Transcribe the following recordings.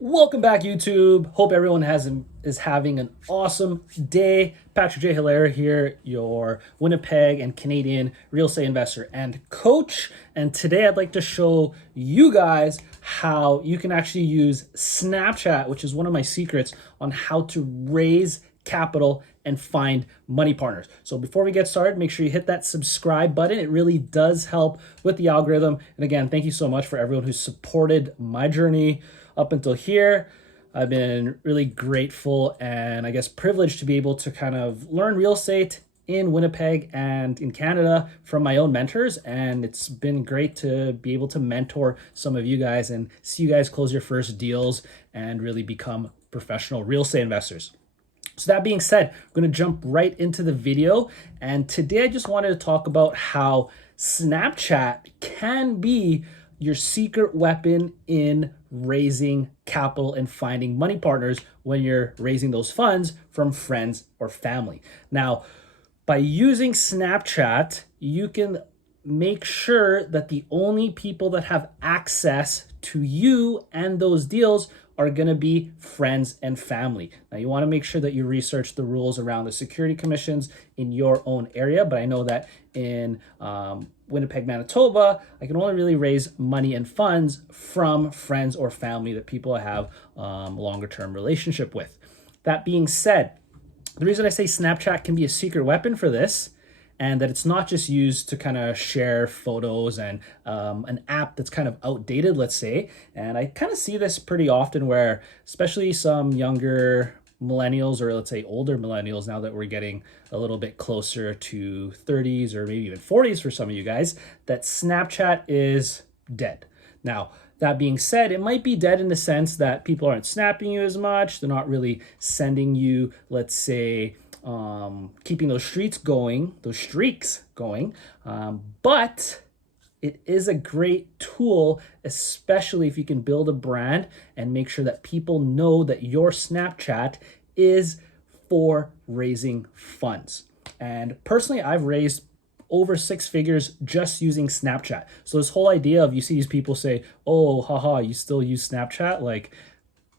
Welcome back, YouTube. Hope everyone is having an awesome day. Patrick J. Hilaire here, your Winnipeg and Canadian real estate investor and coach. And today I'd like to show you guys how you can actually use Snapchat, which is one of my secrets on how to raise capital and find money partners. So before we get started, make sure you hit that subscribe button. It really does help with the algorithm. And again, thank you so much for everyone who's supported my journey up until here. I've been really grateful and I guess privileged to be able to kind of learn real estate in Winnipeg and in Canada from my own mentors. And it's been great to be able to mentor some of you guys and see you guys close your first deals and really become professional real estate investors. So that being said, I'm going to jump right into the video. And today I just wanted to talk about how Snapchat can be your secret weapon in raising capital and finding money partners when you're raising those funds from friends or family. Now, by using Snapchat, you can make sure that the only people that have access to you and those deals are going to be friends and family. Now, you want to make sure that you research the rules around the security commissions in your own area, but I know that in Winnipeg, Manitoba, I can only really raise money and funds from friends or family that people I have a longer term relationship with. That being said, the reason I say Snapchat can be a secret weapon for this, and that it's not just used to kind of share photos and an app that's kind of outdated, let's say. And I kind of see this pretty often where, especially some younger millennials, or let's say older millennials, now that we're getting a little bit closer to 30s or maybe even 40s for some of you guys, that Snapchat is dead. Now, that being said, it might be dead in the sense that people aren't snapping you as much. They're not really sending you, let's say, keeping those streaks going, but it is a great tool, especially if you can build a brand and make sure that people know that your Snapchat is for raising funds. And personally, I've raised over 6 figures just using Snapchat. So this whole idea of, you see these people say, oh, haha, you still use Snapchat? Like,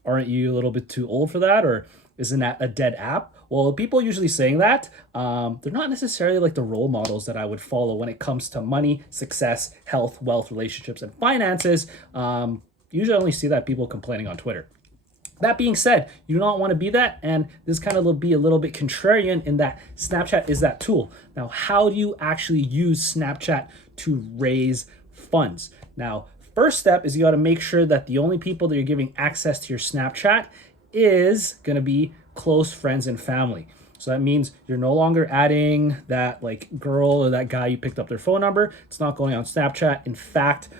aren't you a little bit too old for that? Or isn't that a dead app? Well, people usually saying that, they're not necessarily like the role models that I would follow when it comes to money, success, health, wealth, relationships, and finances. Usually I only see that people complaining on Twitter. That being said, you do not want to be that, and this kind of will be a little bit contrarian in that Snapchat is that tool. Now, how do you actually use Snapchat to raise funds? Now, first step is you got to make sure that the only people that you're giving access to your Snapchat is going to be close friends and family. So that means you're no longer adding that like girl or that guy you picked up their phone number. It's not going on Snapchat. In fact,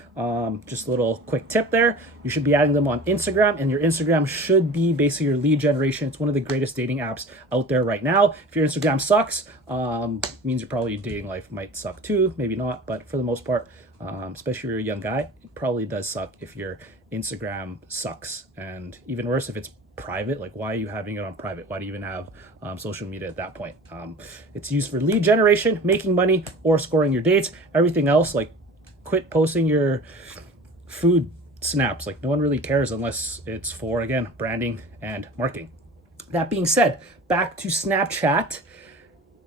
just a little quick tip there, you should be adding them on Instagram, and your Instagram should be basically your lead generation. It's one of the greatest dating apps out there right now. If your Instagram sucks, means your probably dating life might suck too, maybe not, but for the most part, especially if you're a young guy, it probably does suck if your Instagram sucks. And even worse if it's private. Like, why are you having it on private? Why do you even have social media at that point? It's used for lead generation, making money, or scoring your dates. Everything else, like, quit posting your food snaps. Like, no one really cares unless it's for, again, branding and marketing. That being said, back to Snapchat.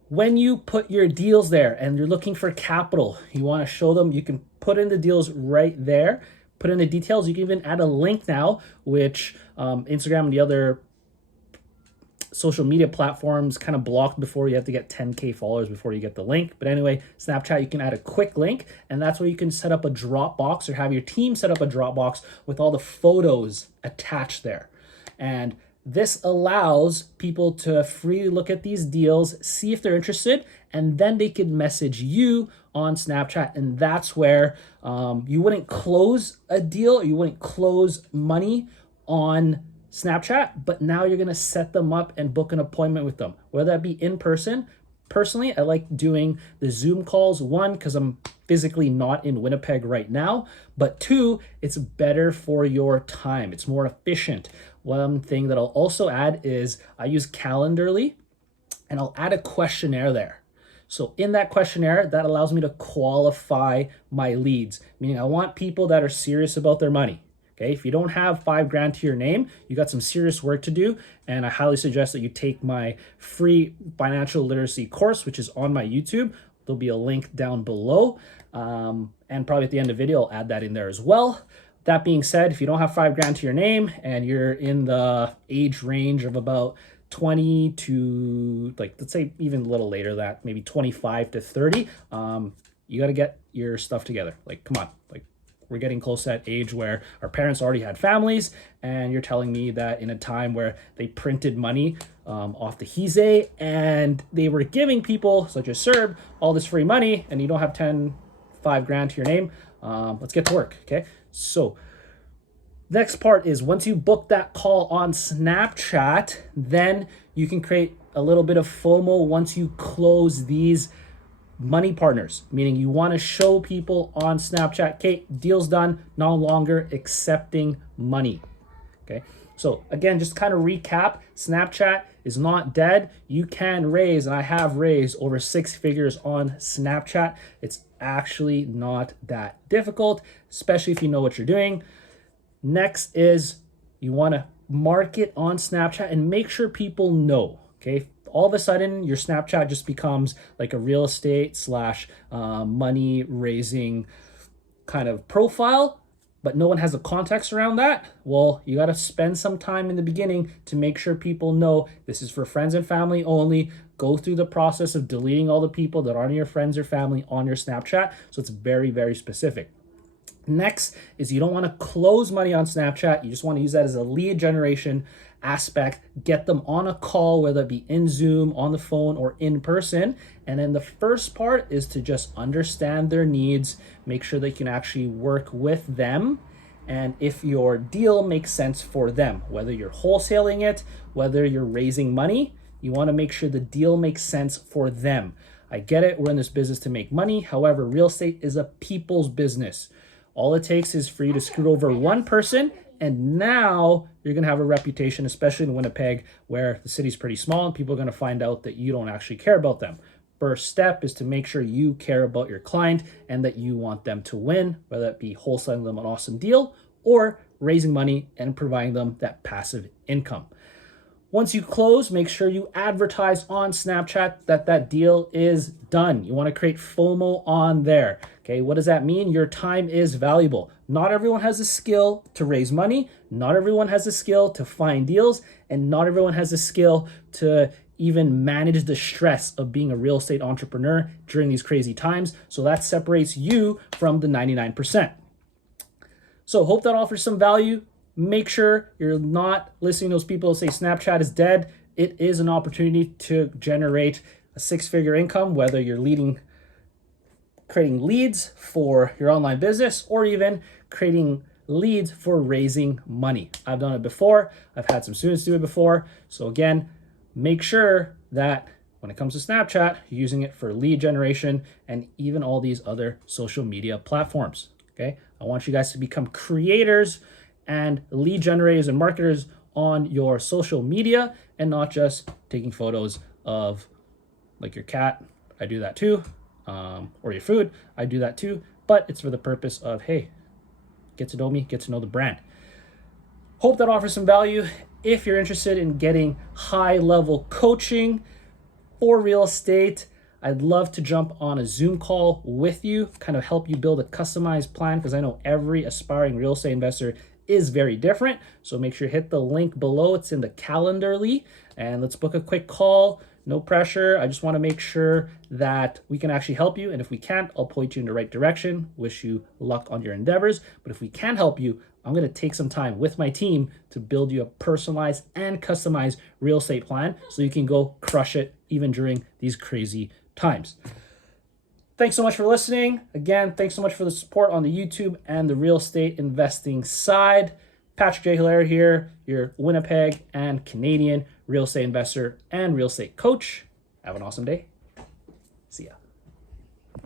When you put your deals there and you're looking for capital, you want to show them, you can put in the deals right there, put in the details. You can even add a link now, which Instagram and the other social media platforms kind of blocked before. You have to get 10K followers before you get the link. But anyway, Snapchat, you can add a quick link, and that's where you can set up a Dropbox or have your team set up a Dropbox with all the photos attached there. And this allows people to freely look at these deals, see if they're interested, and then they could message you on Snapchat. And that's where you wouldn't close a deal, or you wouldn't close money on Snapchat, but now you're gonna set them up and book an appointment with them, whether that be in person. Personally, I like doing the Zoom calls. One, because I'm physically not in Winnipeg right now, but two, it's better for your time. It's more efficient. One thing that I'll also add is I use Calendarly, and I'll add a questionnaire there. So in that questionnaire, that allows me to qualify my leads, meaning I want people that are serious about their money. Okay, if you don't have 5 grand to your name, you got some serious work to do. And I highly suggest that you take my free financial literacy course, which is on my YouTube. There'll be a link down below. And probably at the end of the video, I'll add that in there as well. That being said, if you don't have 5 grand to your name and you're in the age range of about 20 to, like, let's say even a little later than that, maybe 25 to 30, you got to get your stuff together. Like, come on, like, we're getting close to that age where our parents already had families, and you're telling me that in a time where they printed money off the Hize and they were giving people such as Serb all this free money, and you don't have 5 grand to your name. Let's get to work. Okay, so next part is once you book that call on Snapchat, then you can create a little bit of FOMO once you close these money partners, meaning you want to show people on Snapchat, okay, deal's done, no longer accepting money. Okay, so again, just kind of recap, Snapchat is not dead. You can raise, and I have raised over 6 figures on Snapchat. It's actually not that difficult, especially if you know what you're doing. Next is you want to market on Snapchat and make sure people know, okay? All of a sudden, your Snapchat just becomes like a real estate / money raising kind of profile, but no one has a context around that. Well, you got to spend some time in the beginning to make sure people know this is for friends and family only. Go through the process of deleting all the people that aren't your friends or family on your Snapchat. So it's very, very specific. Next is you don't want to close money on Snapchat. You just want to use that as a lead generation aspect. Get them on a call, whether it be in Zoom, on the phone, or in person. And then the first part is to just understand their needs, make sure they can actually work with them. And if your deal makes sense for them, whether you're wholesaling it, whether you're raising money, you want to make sure the deal makes sense for them. I get it, we're in this business to make money. However, real estate is a people's business. All it takes is for you to screw over one person, and now you're going to have a reputation, especially in Winnipeg, where the city's pretty small and people are going to find out that you don't actually care about them. First step is to make sure you care about your client and that you want them to win, whether it be wholesaling them an awesome deal or raising money and providing them that passive income. Once you close, make sure you advertise on Snapchat that that deal is done. You want to create FOMO on there. Okay, what does that mean? Your time is valuable. Not everyone has the skill to raise money. Not everyone has the skill to find deals. And not everyone has the skill to even manage the stress of being a real estate entrepreneur during these crazy times. So that separates you from the 99%. So hope that offers some value. Make sure you're not listening to those people who say Snapchat is dead. It is an opportunity to generate a 6-figure income, whether you're creating leads for your online business or even creating leads for raising money. I've done it before. I've had some students do it before. So again, make sure that when it comes to Snapchat, you're using it for lead generation and even all these other social media platforms. Okay, I want you guys to become creators and lead generators and marketers on your social media and not just taking photos of like your cat. I do that too. Or your food. I do that too. But it's for the purpose of, hey, get to know me, get to know the brand. Hope that offers some value. If you're interested in getting high-level coaching for real estate, I'd love to jump on a Zoom call with you, kind of help you build a customized plan, because I know every aspiring real estate investor is very different. So make sure you hit the link below. It's in the Calendly, and let's book a quick call. No pressure. I just want to make sure that we can actually help you. And if we can't, I'll point you in the right direction. Wish you luck on your endeavors. But if we can help you, I'm going to take some time with my team to build you a personalized and customized real estate plan so you can go crush it even during these crazy times. Thanks so much for listening. Again, thanks so much for the support on the YouTube and the real estate investing side. Patrick J. Hilaire here, your Winnipeg and Canadian real estate investor and real estate coach. Have an awesome day. See ya.